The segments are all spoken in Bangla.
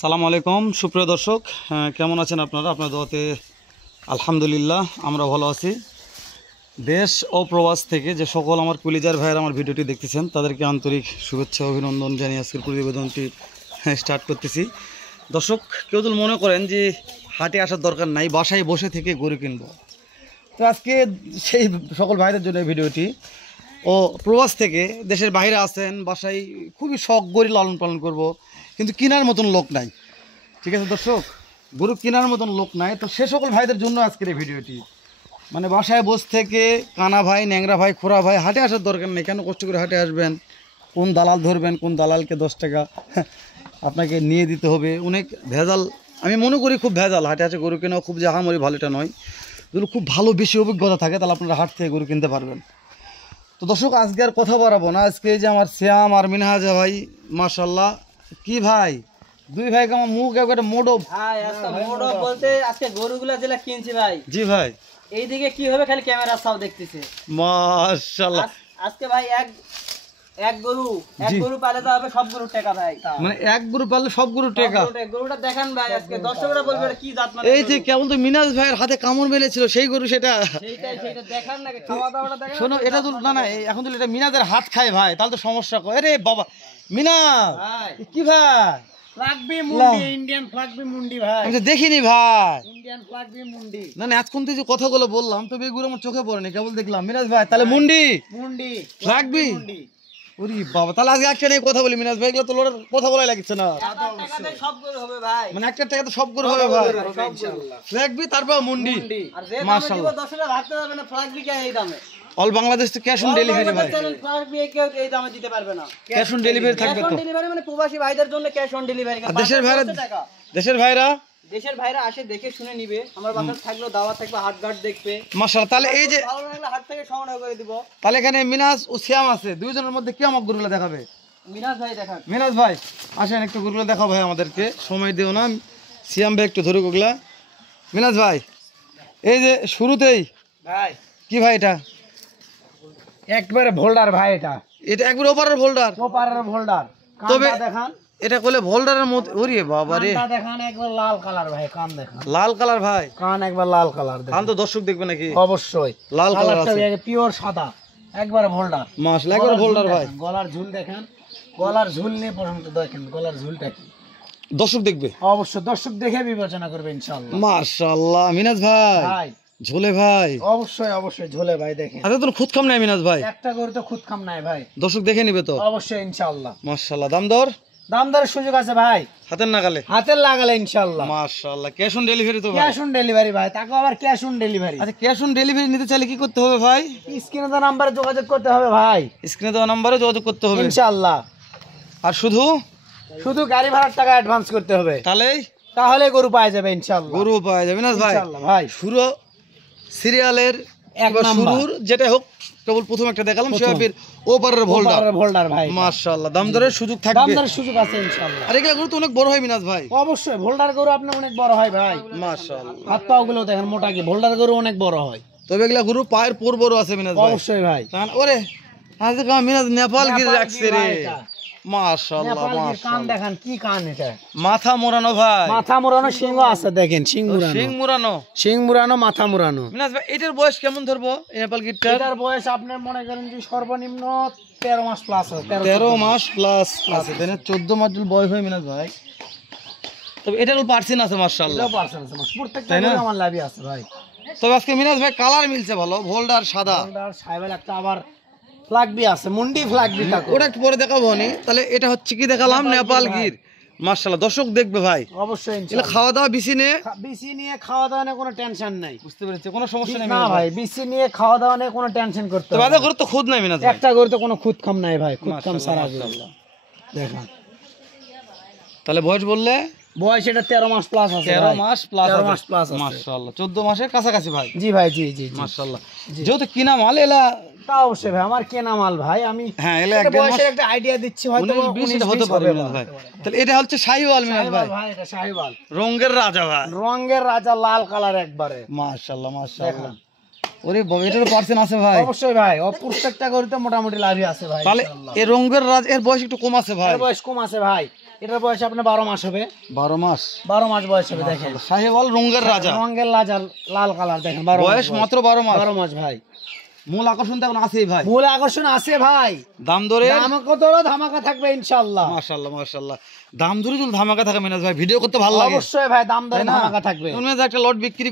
সালামু আলাইকুম সুপ্রিয় দর্শক, কেমন আছেন আপনারা? আপনার দোয়াতে আলহামদুলিল্লাহ আমরা ভালো আছি। দেশ ও প্রবাস থেকে যে সকল আমার কলিজার ভাইয়েরা আমার ভিডিওটি দেখতেছেন তাদেরকে আন্তরিক শুভেচ্ছা অভিনন্দন জানিয়ে আজকের প্রতিবেদনটি স্টার্ট করতেছি। দর্শক, কেউ যদি মনে করেন যে হাটে আসার দরকার নাই, বাসায় বসে থেকে গরু কিনবো, তো আজকে সেই সকল ভাইদের জন্য ভিডিওটি। ও প্রবাস থেকে দেশের বাইরে আছেন, বাসায় খুবই শখ গরু লালন পালন করব, কিন্তু কেনার মতন লোক নাই। ঠিক আছে দর্শক, গরু কেনার মতন লোক নাই, তো সে সকল ভাইদের জন্য আজকের এই ভিডিওটি। মানে বাসায় বসে থেকে কানা ভাই, ন্যাংরা ভাই, খোড়া ভাই হাটে আসার দরকার নেই। কেন কষ্ট করে হাটে আসবেন? কোন দালাল ধরবেন? কোন দালালকে 10 টাকা আপনাকে নিয়ে দিতে হবে? অনেক ভেজাল, আমি মনে করি খুব ভেজাল। হাটে আসে গরু কেনাও খুব জাহামরি ভালোটা নয়। যদি খুব ভালো বেশি অভিজ্ঞতা থাকে তাহলে আপনারা হাট থেকে গরু কিনতে পারবেন। তো দর্শক, আজকে আর কথা বাড়াবো না। আজকে যে আমার শ্যাম আর মিনহাজ ভাই, মাশাল্লাহ, কি ভাই দুই ভাই আমার মুখ একবারে মোড়ো ভাই। আজকে মোড়ো বলতে আজকে গরুগুলা যেটা কিনছি ভাই। জি ভাই, এইদিকে কি হবে খালি ক্যামেরা সব দেখতেছে। মাশাল্লাহ। আজকে ভাই এক গরু পালে তো হবে সব গরুর টাকা ভাই। মানে এক গরু পারলে সব গরু টাকা। গরুটা দেখান ভাই, আজকে দর্শকরা বলবে এটা কি জাত। মানে এই যে কেবল তো মিনাজ ভাইয়ের হাতে কামড় মেলেছিল সেই গরু, সেটা সেইটা দেখান না, খাওয়া দাওয়াটা দেখেন। শোনো, এটা তো না এখন তো এটা মিনাজের হাত খায় ভাই, তাহলে তো সমস্যা কয়। আরে বাবা মিনাজ কি ভাই, ফ্লাগবি মুন্ডি, ইন্ডিয়ান ফ্লাগবি মুন্ডি ভাই। আমি তো দেখিনি ভাই, ইন্ডিয়ান ফ্লাগবি মুন্ডি। না এতক্ষণ তো যে কথাগুলো বললাম তবে এগুলো আমার চোখে পড়েনি, কেবল দেখলাম। মিনাজ ভাই তাহলে মুন্ডি ফ্লাগবি, ওরে বাবা, তাহলে আজকে একটা নিয়ে কথা বলি। মিনাজ ভাই এগুলো তো লোকের কথা বলাই লাগছে না, সব গরু হবে ভাই। মানে একটা টাকা তো সব গরু হবে ভাই। ফ্লাগবি তারপর মুন্ডি, মাশাআল্লাহ। দর্শকরা ভাবতে পারবে না ফ্লাগবি কে এই দামে। অল বাংলাদেশ তো ক্যাশ অন ডেলিভারি ভাই, ফ্লাগবি কেউ এই দামে দিতে পারবে না। ক্যাশ অন ডেলিভারি থাকবে তো। ক্যাশ অন ডেলিভারি মানে প্রবাসী ভাইদের জন্য ক্যাশ অন ডেলিভারি। দেশের ভাইরা আসে দেখে শুনে নিবে। আমার বাসায় থাকলো, দাওয়াত থাকবে, হাট ঘাট দেখবে মাশাআল্লাহ। তাহলে এই যে ভালো লাগলে হাট থেকে সংগ্রহ করে দিব। তাহলে এখানে মিনাজ ও শ্যাম আছে, দুইজনের মধ্যে কি আমাকে গরুগুলো দেখাবে? মিনাজ ভাই দেখান। মিনাজ ভাই আসেন, একটু গরুগুলো দেখাও ভাই, আমাদেরকে সময় দিও না। শ্যাম ভাই একটু ধরুক ওগুলা। মিনাজ ভাই এই যে শুরুতেই ভাই কি ভাই এটা? একবারে ভোল্ডার ভাই। এটা একবার ওপারের ভোল্ডার, ভোল্ডার। তবে দেখান, এটা করলে ভোল্ডারের মধ্যে। ওরে বাবা রে, দেখান একবার লাল কালার ভাই। কান দেখান, লাল কালার ভাই। কান একবার লাল কালার দেখান। কান তো দর্শক দেখবে নাকি? অবশ্যই লাল কালার আছে, পিওর সাদা, একবারে ভোল্ডার। মাশাআল্লাহ, একবার ভোল্ডার ভাই। গলার ঝুল দেখেন, গলার ঝুল নিয়ে পর্যন্ত দেখেন গলার ঝুলটা কি। দর্শক দেখবে, অবশ্যই দর্শক দেখে বিবেচনা করবে ইনশাআল্লাহ। মাশাআল্লাহ। মিনাজ ভাই ঝোলে ভাই, অবশ্যই ঝোলে ভাই। দেখেন আচ্ছা, তোর খুদ খাম নাই মিনাজ ভাই? একটা গরু তো খুদ খাম নাই ভাই, দর্শক দেখে নিবে তো অবশ্যই ইনশাআল্লাহ। মাশাআল্লাহ। দাম দরের সুযোগ আছে ভাই, হাতের নাগালে, হাতের লাগালে ইনশাআল্লাহ। মাশাআল্লাহ। ক্যাশ অন ডেলিভারি তো ভাই? ক্যাশ অন ডেলিভারি ভাই, তাকে আবার ক্যাশ অন ডেলিভারি। আচ্ছা, ক্যাশ অন ডেলিভারি নিতে চাইলে কি করতে হবে ভাই? স্ক্রিনে দেওয়া নম্বরে যোগাযোগ করতে হবে ভাই, স্ক্রিনে দেওয়া নম্বরে যোগাযোগ করতে হবে ইনশাআল্লাহ। আর শুধু গাড়ি ভাড়ার টাকা অ্যাডভান্স করতে হবে, তাহলে গরু পাওয়া যাবে ইনশাআল্লাহ। গরু পাওয়া যাবে না ভাই? ভাই শুরু সিরিয়ালের শুরুর যেটা হোক, কেবল প্রথম একটা দেখালাম শেফের ওপারের ভোল্ডার ভাই। মাশাআল্লাহ, দাম দরের সুযোগ থাকবে, দাম দরের সুযোগ আছে ইনশাআল্লাহ। আর এগুলা গরু তো অনেক বড় হয় মিনাজ ভাই? অবশ্যই ভোল্ডার গরু আপনার অনেক বড় হয় ভাই, মাশাআল্লাহ। হাত পা গুলো দেখেন মোটা, কি ভোল্ডার গরু অনেক বড় হয়। তবে এগুলা গরু পায়ের পর বড় আছে মিনাজ ভাই? অবশ্যই ভাই। ওরে আজকে মিনাজ নেপাল গির রাখছে রে, মাশাআল্লাহ। কান দেখেন, কি কান এটা, মাথা মোড়ানো ভাই, মাথা মোড়ানো সিংহ আছে দেখেন, সিং মুড়ানো মাথা মোড়ানো। মিনাজ ভাই এটার বয়স কেমন ধরবো এই নেপাল গিরটা? এটার বয়স আপনি মনে করেন যে সর্বনিম্ন 13 মাস প্লাস আছে। 13 মাস প্লাস আছে, তাই না? 14 মাস বয়স হয় মিনাজ ভাই। তবে এটারও পার্সেন্ট আছে মাশাআল্লাহ, প্রত্যেকটা গরু আমার লাভই আছে ভাই। তবে আজকে মিনাজ ভাই কালার মিলছে ভালো, ভোল্ডার সাদা, সাইবেল একটা আবার ফ্লাগবি আছে, মুন্ডি ফ্লাগবি থাকে, ওটা পরে দেখাবো নি। তাহলে এটা হচ্ছে কি দেখালাম? নেপাল গির, মাশাআল্লাহ। দর্শক দেখবে ভাই, অবশ্যই ইনশাআল্লাহ। খাওয়া দাওয়া বিসি নিয়ে খাওয়া দাওয়া নিয়ে কোনো টেনশন নাই, বুঝতে পেরেছি, কোনো সমস্যা নেই না ভাই। বিসি নিয়ে খাওয়া দাওয়া নিয়ে কোনো টেনশন করতে হবে না। তবে গরু তো খুদ নাই মিনাজ ভাই, একটা গরু তো কোনো খুদ খাম নাই ভাই, খুদ খাম সারা গরু দেখেন। তাহলে বয়স বললে? বয়স এটা 13 মাস প্লাস আছে, 13 মাস প্লাস আছে মাশাআল্লাহ। 14 মাসের কাছাকাছি ভাই। জি ভাই, জি মাশাআল্লাহ। যেহেতু কিনা মাল এলা, তা অবশ্যই ভাই আমার কেনা মাল ভাই। আমি হ্যাঁ এলা বয়সের একটা আইডিয়া দিচ্ছি, হয়তো 19 হতে পারে মিনাজ ভাই। তাহলে এটা হচ্ছে শাহিওয়াল মিনাজ ভাই? এটা শাহিওয়াল, রঙের রাজা ভাই, রঙের রাজা, লাল কালার একবারে, মাশাআল্লাহ। ওরে বাবা, এটার পার্সেন্ট আছে ভাই? অবশ্যই ভাই, প্রত্যেকটা গরুতে মোটামুটি লাভই আছে ভাই। তাহলে এই রঙের রাজ এর বয়স একটু কম আছে ভাই? বয়স কম আছে ভাই, এটার বয়স আপনার 12 মাস হবে। 12 মাস 12 মাস বয়স হবে দেখেন। শাহিওয়াল রঙের রাজা, রঙের লাল কালার দেখেন। 12 বয়স মাত্র 12 মাস। 12 মাস ভাই। মূল আকর্ষণ তো এখন আছেই ভাই। মূল আকর্ষণ আছে ভাই। দাম দরে দাম কত ধামাকা থাকবে ইনশাআল্লাহ। মাশাআল্লাহ মাশাআল্লাহ। দাম দরে যদি ধামাকা থাকে মিনাজ ভাই, ভিডিও করতে ভালো লাগে। অবশ্যই ভাই দাম দরে ধামাকা থাকবে। মিনাজ একটা লট বিক্রি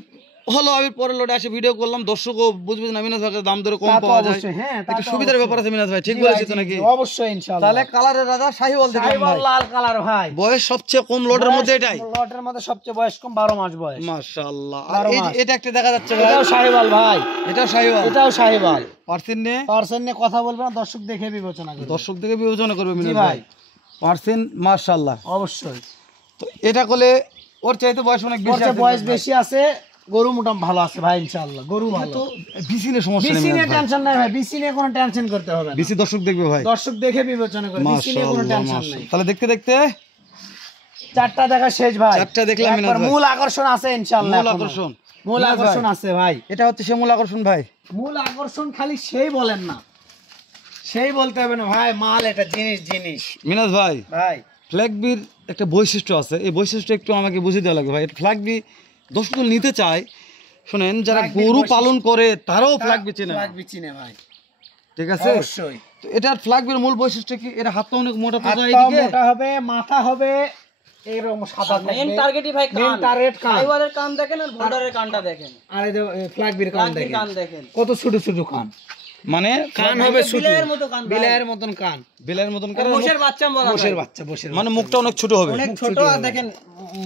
হলো, আমি পরের লটে এসে ভিডিও করলাম, দর্শকও বুঝবে না মিনাজ ভাই দাম দরে কম পাওয়া যায়। হ্যাঁ, একটু সুবিধার ব্যাপার আছে মিনাজ ভাই, ঠিক বলেছি তো নাকি? অবশ্যই ইনশাআল্লাহ। তাহলে কালারের রাজা শাহিওয়াল দেখলাম ভাই। শাহিওয়াল লাল কালার ভাই। বয়স সবচেয়ে কম লটের মধ্যে এটাই। লটের মধ্যে সবচেয়ে বয়স কম, 12 মাস বয়স। মাশাআল্লাহ। আর এটা একটা দেখা যাচ্ছে ভাই, এটাও শাহিওয়াল ভাই। এটাও শাহিওয়াল। এটাও শাহিওয়াল। পার্সেন্ট নিয়ে কথা বলবো না, দর্শক দেখে বিবেচনা করবে। দর্শক দেখে বিবেচনা করবে মিনাজ ভাই। ভাই। পার্সেন্ট মাশাআল্লাহ। অবশ্যই। তো এটা করলে ওর চাইতে বয়স অনেক বেশি আছে। বয়স বেশি আছে, গরু মোটাম ভালো আছে ভাই ইনশাআল্লাহ। গরু ভালো। তো বিসিনে সমস্যা নেই। বিসিনে টেনশন নাই ভাই, বিসিনে কোনো টেনশন করতে হবে না। বিসি দর্শক দেখবে ভাই, দর্শক দেখে বিবেচনা করবে, বিসিনে কোনো টেনশন নাই। তাহলে দেখতে দেখতে চারটা দেখা শেষ ভাই। চারটা দেখলাম মিনাজ ভাই। মূল আকর্ষণ আছে ইনশাআল্লাহ। মূল আকর্ষণ আছে ভাই। এটা হচ্ছে সে মূল আকর্ষণ ভাই। মূল আকর্ষণ খালি সেই বলেন না, সেই বলতে হবে না ভাই, মাল এটা জিনিস মিনাজ ভাই। ভাই ফ্ল্যাগবির একটা বৈশিষ্ট্য আছে, এই বৈশিষ্ট্য একটু আমাকে বুঝিয়ে দেওয়া লাগবে ভাই। ফ্ল্যাগবি দর্শক নিতে চায়, শুনেন, যারা গরু পালন করে তারাও ফ্ল্যাগবি চেনে। ফ্ল্যাগবি চিনে ভাই, ঠিক আছে? অবশ্যই। তো এটার ফ্ল্যাগবির মূল বৈশিষ্ট্য কি? এটা হাতটা অনেক মোটা তাজা, হাতটা মোটা হবে, মাথা হবে এরকম সাদা থাকবে। মেইন টার্গেটই ভাই কান। মেইন টার্গেট কান। শাহিওয়ালের কান দেখেন আর ভোল্ডারের কানটা দেখেন। আর এই যে ফ্ল্যাগবির কান দেখেন। কান দেখেন। কত ছোট ছোট কান। মানে কান হবে ছোট, বিলাইয়ের মতো কান ভাই। বিলাইয়ের মতন কান। বিলাইয়ের মতন করে, মোষের বাচ্চা বলা যায়। বসের বাচ্চা, মানে মুখটা অনেক ছোট হবে। অনেক ছোট, আর দেখেন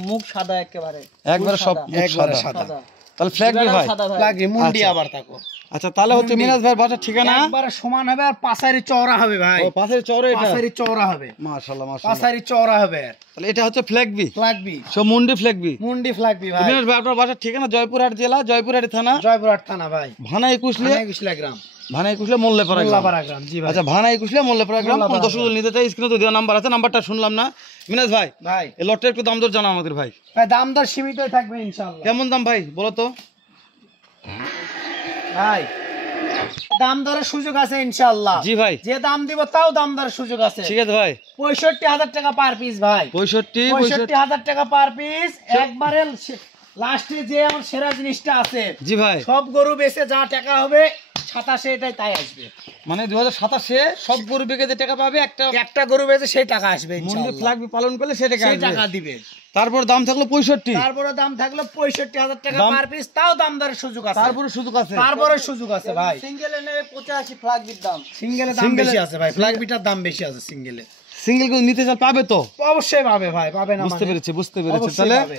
মুখ সাদা একেবারে। একবারে সব মুখ একবারে সাদা। সাদা। তাহলে ফ্ল্যাগবি ভাই। সাদা ভাই। ফ্ল্যাগবি মুন্ডি আবার তাকো। আচ্ছা, তাহলে হচ্ছে মিনাজ ভাই বাসার ঠিকানা একবারে সমান হবে, আর পাশারি চওড়া হবে ভাই। ও পাশের চওড়া এটা। পাশারি চওড়া হবে, মাশাআল্লাহ মাশাআল্লাহ। পাশারি চওড়া হবে। তাহলে এটা হচ্ছে ফ্ল্যাগবি, ফ্ল্যাগবি, সব মুন্ডি ফ্ল্যাগবি। মুন্ডি ফ্ল্যাগবি ভাই। মিনাজ ভাই আপনার বাসার ঠিকানা জয়পুরহাট জেলা, জয়পুরহাট থানা, জয়পুরহাট থানা ভাই, ভানা 21 গ্রাম, ভানা 21 মোল্লাপাড়া গ্রাম। মোল্লাপাড়া গ্রাম। জি ভাই। আচ্ছা, ভানা 21 মোল্লাপাড়া গ্রাম। কোন মোল্লাপাড়া দর্শক নিতে চাই স্ক্রিনে তো দেওয়া নাম্বার আছে, নাম্বারটা শুনলাম না। মিনাজ ভাই, ভাই এই লটটা একটু দাম দর জানা আমাদের ভাই। ভাই দাম দর সীমিতই থাকবে ইনশাআল্লাহ। কেমন দাম ভাই বলো তো? ভাই দাম দরের সুযোগ আছে ইনশাআল্লাহ। জি ভাই। যে দাম দিব তাও দাম দরের সুযোগ আছে। ঠিক আছে ভাই। 65,000 টাকা পার পিস ভাই। 65,000 টাকা পার পিস। একবারে লাস্টে যে আমার সেরা জিনিসটা আছে, জি ভাই। সব গরু বেচে যা টাকা হবে 27 এটাই তাই আসবে। মানে 2027 সব গরু বিকে যে টাকা পাবে, একটা গরু বেচে সেই টাকা আসবে মুন্ডি ইনশাআল্লাহ। ফ্ল্যাগবি পালন করলে সে টাকা সেই আসবে। টাকা দিবে। তারপর দাম থাকলো 65, তারপরে দাম থাকলো 65,000 টাকা দাম- পার পিস, তাও দাম দরের সুযোগ আছে। তারপরে সুযোগ আছে। তারপরে সুযোগ আছে ভাই। সিঙ্গেলে নেবে 85 ফ্ল্যাগবির দাম। সিঙ্গেলের দাম সিঙ্গেলে- বেশি আছে ভাই, ফ্ল্যাগবিটার দাম বেশি আছে সিঙ্গেলে। সিঙ্গেল করে নিতে চাল পাবে তো? অবশ্যই পাবে ভাই, পাবে না বুঝতে মানে? পেরেছি বুঝতে পেরেছি। অবশ্যই তাহলে পাবে।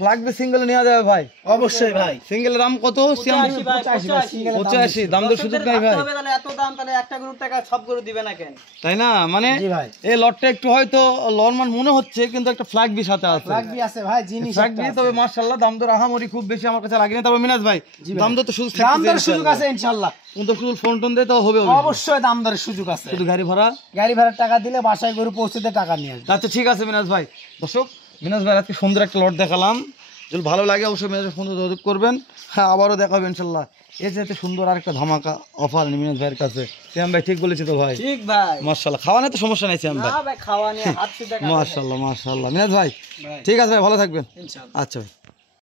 ফ্ল্যাগবি সিঙ্গেল নেওয়া যাবে ভাই। অবশ্যই ভাই। সিঙ্গেলের দাম কত? 85 ভাই, 85 দাম দর সুযোগ নাই ভাই। হবে তাহলে এত দাম, তাহলে একটা গরুর টাকা সব গরু দিবে না কেন? তাই না? মানে জি ভাই। এই লটটা একটু হয়তো লরমান মনে হচ্ছে, কিন্তু একটা ফ্ল্যাগবি সাথে আছে। ফ্ল্যাগবি আছে ভাই, জিনিস ফ্ল্যাগবি একটা আছে। তবে মাশাআল্লাহ দাম দর আহামরি খুব বেশি আমার কাছে লাগেনি। তবে মিনাজ ভাই, দাম দর তো সুযোগ দাম থাকতেছে দরের সুযোগ ইনশাআল্লাহ। আছে ইনশাআল্লাহ। কোন তো শুধু ফোন টোন দিয়ে তো হবে। অবশ্যই দাম দরের সুযোগ আছে। শুধু গাড়ি ভাড়া। গাড়ি ভাড়ার টাকা দিলে বাসায় গরু পৌঁছতে টাকা নিয়ে আসবে। আচ্ছা ঠিক আছে মিনাজ ভাই। দর্শক, মিনাজ ভাই আজকে সুন্দর একটা লট দেখালাম, যদি ভালো লাগে অবশ্যই মিনাজ ভাই সুন্দর যোগাযোগ করবেন। হ্যাঁ, আবারও দেখা হবে ইনশাল্লাহ। এর যাতে সুন্দর আর একটা ধামাকা অফার মিনাজ ভাইয়ের কাছে। শ্যাম ভাই ঠিক বলেছি তো ভাই? ঠিক ভাই। মাশাআল্লাহ, খাওয়ানো তো সমস্যা নাই শ্যাম ভাই। না ভাই, খাওয়া নিয়ে হাত সিধা। মাশাআল্লাহ মাশাআল্লাহ। মিনাজ ভাই ঠিক আছে ভাই, ভালো থাকবেন। ইনশাআল্লাহ। আচ্ছা ভাই।